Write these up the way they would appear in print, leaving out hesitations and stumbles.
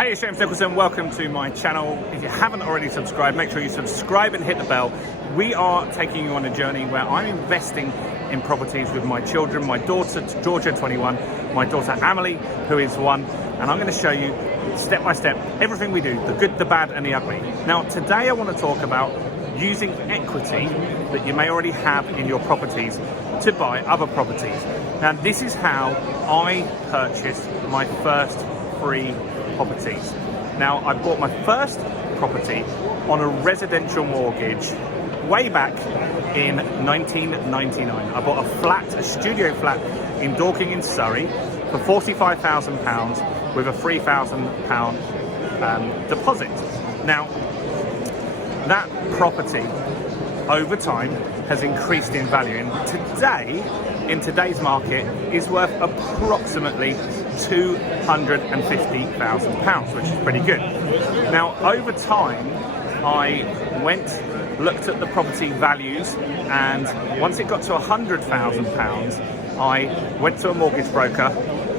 Hey, it's James Nicholson. Welcome to my channel. If you haven't already subscribed, make sure you subscribe and hit the bell. We are taking you on a journey where I'm investing in properties with my children, my daughter Georgia, 21, my daughter Amelie, who is 1, and I'm going to show you step by step everything we do, the good, the bad and the ugly. Now today I want to talk about using equity that you may already have in your properties to buy other properties. Now this is how I purchased my first 3 properties. Now I bought my first property on a residential mortgage way back in 1999. I bought a studio flat in Dorking in Surrey for £45,000 with a £3,000 deposit. Now that property over time has increased in value, and today in today's market is worth approximately £250,000, which is pretty good. Now over time I looked at the property values, and once it got to £100,000 I went to a mortgage broker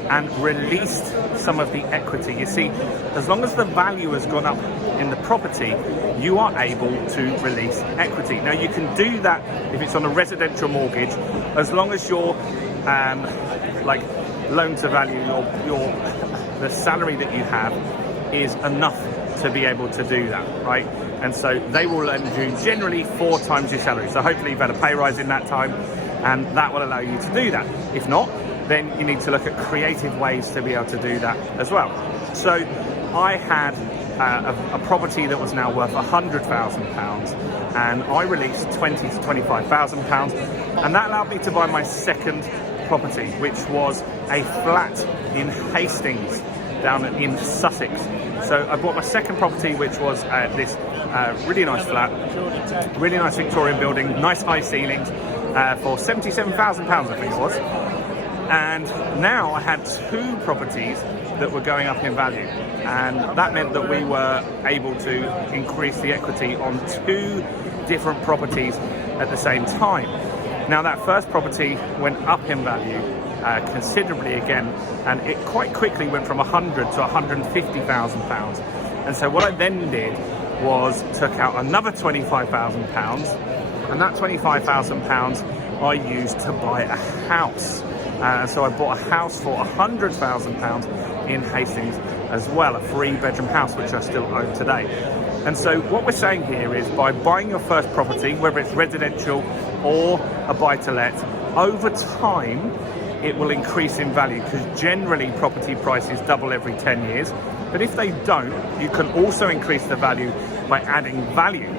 and released some of the equity. You see, as long as the value has gone up in the property, you are able to release equity. Now you can do that if it's on a residential mortgage, as long as your like loan to value, the salary that you have is enough to be able to do that, right? And so they will lend you generally 4 times your salary. So hopefully you've had a pay rise in that time, and that will allow you to do that. If not, then you need to look at creative ways to be able to do that as well. So I had a property that was now worth £100,000, and I released £20,000 to £25,000, and that allowed me to buy my second property, which was a flat in Hastings down in Sussex. So I bought my second property, which was this really nice flat, really nice Victorian building, nice high ceilings, for £77,000 I think it was. And now I had 2 properties that were going up in value, and that meant that we were able to increase the equity on 2 different properties at the same time. Now that first property went up in value considerably again, and it quite quickly went from £100,000 to £150,000. And so what I then did was took out another £25,000, and that £25,000 I used to buy a house. So I bought a house for £100,000 in Hastings as well, a 3-bedroom house which I still own today. And so what we're saying here is, by buying your first property, whether it's residential or a buy-to-let, over time it will increase in value, because generally property prices double every 10 years. But if they don't, you can also increase the value by adding value.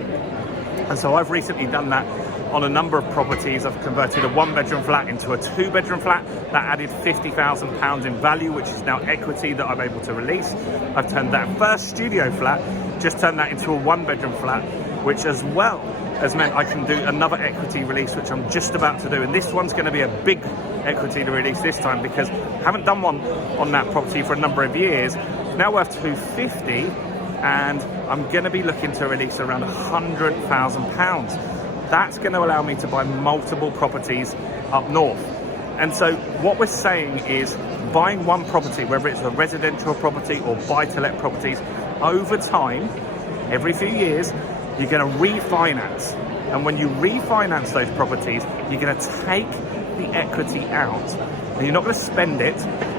And so I've recently done that on a number of properties. I've converted a 1-bedroom flat into a 2-bedroom flat. That added £50,000 in value, which is now equity that I'm able to release. I've turned that first studio flat, just turned that into a 1-bedroom flat, which as well has meant I can do another equity release, which I'm just about to do. And this one's going to be a big equity to release this time, because I haven't done one on that property for a number of years. It's now worth £250,000, and I'm going to be looking to release around £100,000. That's going to allow me to buy multiple properties up north. And so what we're saying is, buying one property, whether it's a residential property or buy-to-let properties, over time, every few years, you're going to refinance. And when you refinance those properties, you're going to take the equity out. And you're not going to spend it,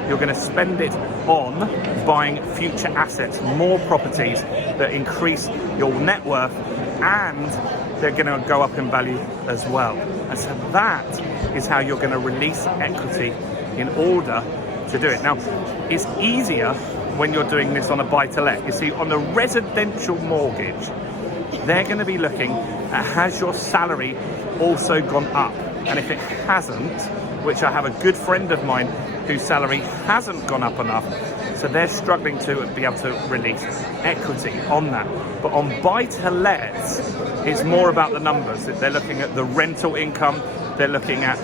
you're going to spend it on buying future assets, more properties that increase your net worth, and they're going to go up in value as well. And so that is how you're going to release equity in order to do it. Now, it's easier when you're doing this on a buy-to-let. You see, on a residential mortgage, they're going to be looking at, has your salary also gone up? And if it hasn't, which I have a good friend of mine whose salary hasn't gone up enough, so they're struggling to be able to release equity on that. But on buy-to-lets, it's more about the numbers. They're looking at the rental income, they're looking at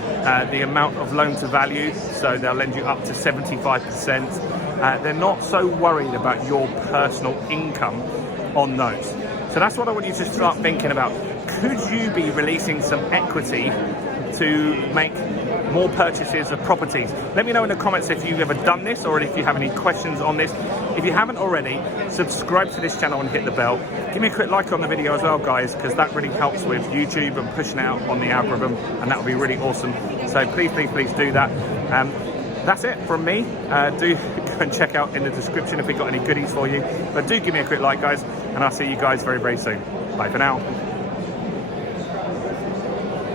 the amount of loan to value, so they'll lend you up to 75%. They're not so worried about your personal income on those. So that's what I want you to start thinking about. Could you be releasing some equity to make more purchases of properties? Let me know in the comments if you've ever done this, or if you have any questions on this. If you haven't already, subscribe to this channel and hit the bell. Give me a quick like on the video as well, guys, because that really helps with YouTube and pushing out on the algorithm, and that would be really awesome. So please do that. That's it from me. Do go and check out in the description if we've got any goodies for you. But do give me a quick like, guys, and I'll see you guys very soon. Bye for now.